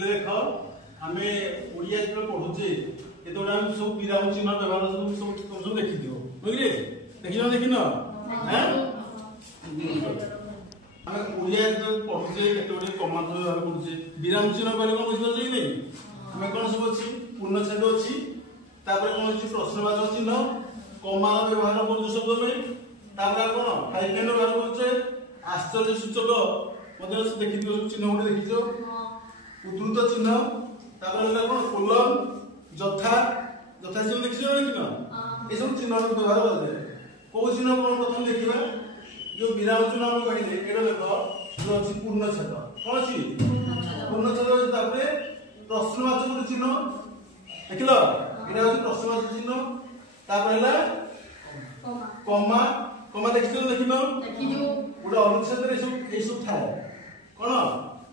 देख आम ओडिया जो पढ़ुचे केतोटा सब विराम चिन्ह व्यवहार सब देखी बुझे देखिन देखिन आम ओडिया जो पढ़ुचे केतोटे कमा व्यवहार करुचे विराम चिन्ह कहले कौन बुझे कि नहीं आम कौन सब अच्छी पूर्णछेद अच्छी कौन अच्छी प्रश्नवाचक चिन्ह कमा व्यवहार कर शब्द में कौन हाइफेन व्यवहार करुचे आश्चर्य सूचक देखी चिन्ह गोटे देखी उद्धृत चिन्ह कौन कोलन जथा जथा चिन्ह देखी देखिन ये सब चिन्ह व्यवहार कराए कौ चिन्ह कौन प्रथम देखा जो विराम चिन्ह हम कहले एटा देख जो अच्छी पूर्णछेद कौन अच्छी पूर्णछेद प्रश्नवाचक गोटे चिन्ह देखिल ये हूँ प्रश्नवाचक चिन्ह कमा कमा देखी देखिन गोटे अनुच्छेद सब थाए कौन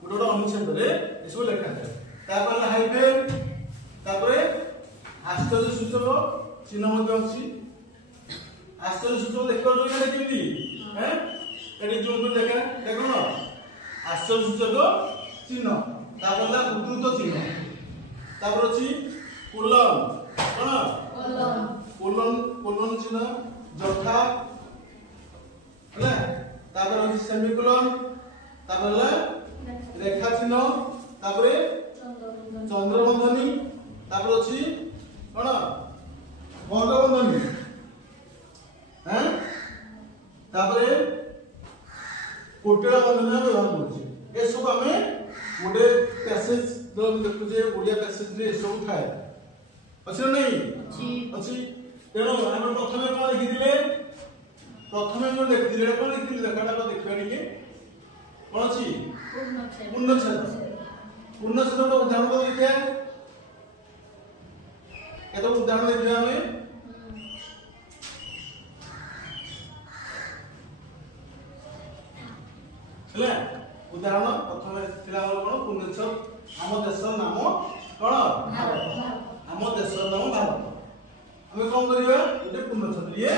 गोटे गोटे अनुच्छेद ये सब लिखा थाए हाइफेन आश्चर्य सूचक चिन्ह अच्छी आश्चर्य सूचक देखिए देखी जो देखा कौन आश्चर्य सूचक चिन्ह उद्धृत चिन्ह अच्छी कोलन कौन कोलन चिन्ह जथा सेमिकोलन रेखा चिन्ह चंद्रबंधनी अच्छी कौन वर्गबंधनी कोटेला बंधन व्यवहार कर सब आम गोटे पैसेज जो देखुचे ओडिया पैसेज रे सब थाए अच्छे नहीं अच्छी तेणु आम प्रथम कौन देखी प्रथम जो देखी कौन देखी देखाटा देखा टे कौन अच्छी पूर्णछेद पूर्णछेद गोटे उदाहरण तो देखिए केत उदाहरण देखिए आम उदाहरण प्रथम कौन पूर्णछेद आम देशर नाम कौन आम देशर नाम भारत आम कौन करवा गोटे पूर्णछेद ये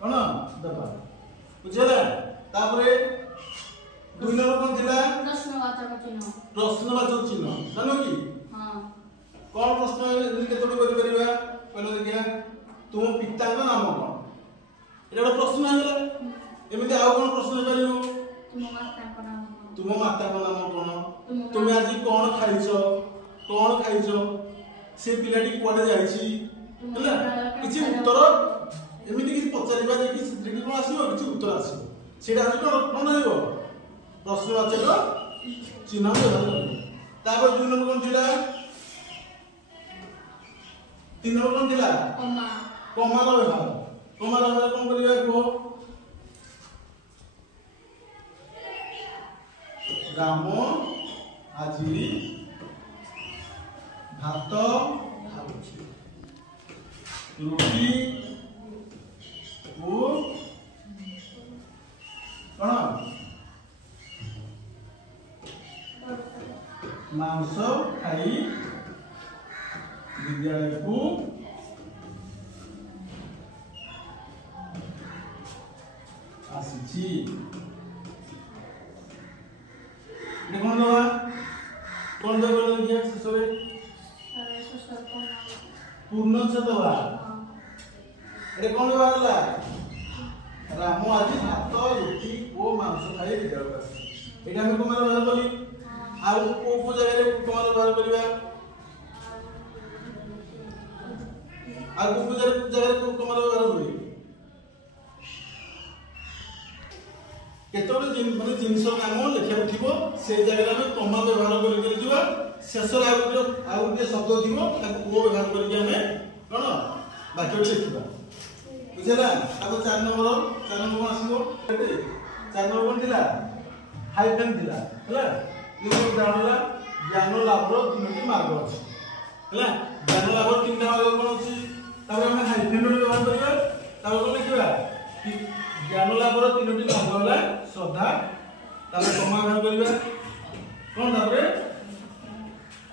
कौन देवा बुझेगा दुई नंबर कौन थिला प्रश्नवाचक चिन्ह जानो कि कौन प्रश्न केतोटी करि परिबा कहलो देखिया तुम पिता का नाम कौन एटा प्रश्न आगला एमिति आउ कौन प्रश्न करियो तुम माता का नाम कौन तुम आज कौन खाइछ से पिलाटी कुआडे जाईछि हला किछि उत्तर एमिति किछि पचारिबा जे कि सिद्धिक कोन आसीबो किछि उत्तर आसीबो सेटा हजि कोन रहइबो प्रश्नवाचक चिन्ह व्यवहार तापर दुई नंबर कौन थिला तीन नंबर कौन थिला कमा व्यवहार कौन करिया को राम आजी भात खाउछि रुटी ओ कौन मांस खाई विद्यालय को आसी कौन दवा पूर्णछेद दवा कौन दवा राम आज भात रुटी और मांस खाई विद्यालय आसी ये कमार व्यवहार कली आउ को जगह कमार व्यवहार करवा आउ को जगह कमार व्यवहार करी केतोटे माने जिनस नाम लिखा उठिबो से जगह में कमा व्यवहार करि जिवा शेष आउ के शब्द दिबो ताको को व्यवहार करके हमें कोन वाक्य लिखिबा बुझला अब 4 नंबर आसीबो 4 नंबर कोन दिला हाइफेन दिला हला ये उदाहरण ला ज्ञान लाभर तीनटी मार्ग अछि हला ज्ञान लाभर तीनटा मार्ग कोन अछि तापर हम हाइफेन व्यवहार करिया तापर कोन लिखिबा ज्ञान लाभर तीनटी मार्ग होला श्रद्धा तापर कमा व्यवहार करिया कोन तापर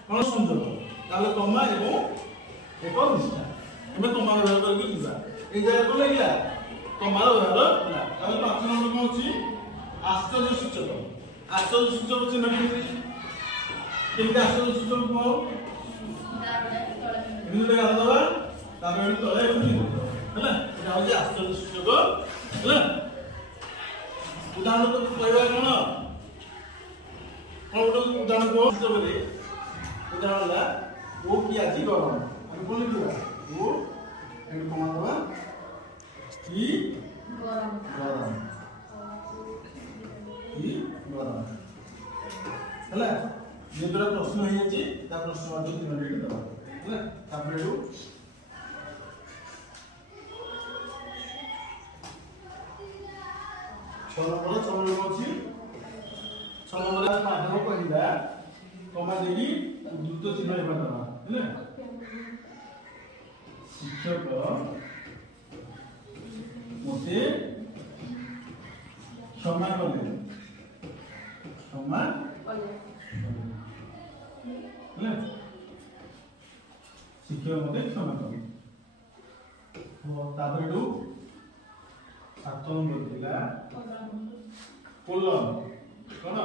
कोन संयोग तापर कमा एवं एक निष्ठा हमें कमा व्यवहार करके लिखा ए जगह को लगिला कमा व्यवहार होला तापर 5 नंबर कोन अछि आश्चर्य सूचक चिन्ह କେମିତି ଆଶ୍ଚର୍ଯ୍ୟ ସୂଚକ କହ ଏମିତି ଗାର ଦବା ତାପରେ ଏଠି ତଳେ ଏମିତି ହେଲା ଏଟା ହଉଛି ଆଶ୍ଚର୍ଯ୍ୟ ସୂଚକ ହେଲା ଉଦାହରଣ ତ କହିବା କଣ ଗୋଟେ ଉଦାହରଣ କହ ସୂଚକରେ ଉଦାହରଣ ହେଲା ଓ କି ଆଜି ଗରମ ଆମେ କଣ ଲେଖିବା ଓ ଏଠି କମା ଦବା କି ଗରମ କି ଗରମ ହେଲା ଯେତେବେଳେ ପ୍ରଶ୍ନ ହେଇଯାଇଛି ତା ପ୍ରଶ୍ନ ମଧ୍ୟ ତିନୋଟି ଦେବା ହେଲା ତାପରେ ଏଠୁ छह नंबर ଅଛି 6 नंबर ପାଠକ କହିଲା କମା ଦେଇକି ଯୁକ୍ତ ଚିହ୍ନ ହେବା ଦବା ହେଲା ଶିକ୍ଷକ ମୋତେ କ୍ଷମା କଲେ ହେଲା ଶିକ୍ଷକ ମୋତେ କ୍ଷମା କଲେ ତାପରେ ଏଠୁ 7 नंबर थिला कोलम कोन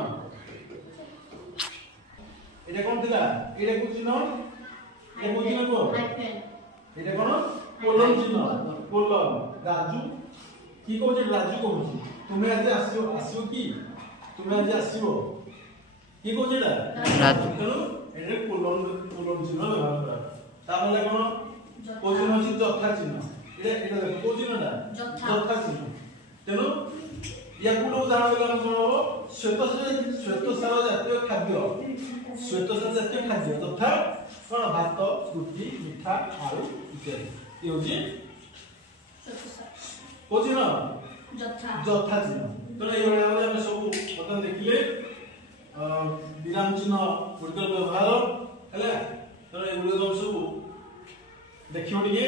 एटा कोन थिला एटा को चिन्ह को एटा कोन कोलम चिन्ह कोलम राजू की कहू राजू कहू तुमे आज आसियो की तुमे आज आसियो की कहू एटा राजू चलो एटा कोलम चिन्ह व्यवहार करा ता बोले कोन को चिन्ह अछि जथा चिन्ह एटा देखो को चिन्हटा जथा चिन्ह तेणु या गुड उदाहरण देला कोन हो श्वेतसार जातीय खाद्य श्वेतसार जातीय खाद्य तथा कोन भात रुटी मिठा आलू इत्यादि ये होची को चिन्ह जथा चिन्ह तेणु ए बडा हम सब बतन देखिले विराम चिन्ह गुडकर व्यवहार हैला तेणु ए गुड सब देखियो टिके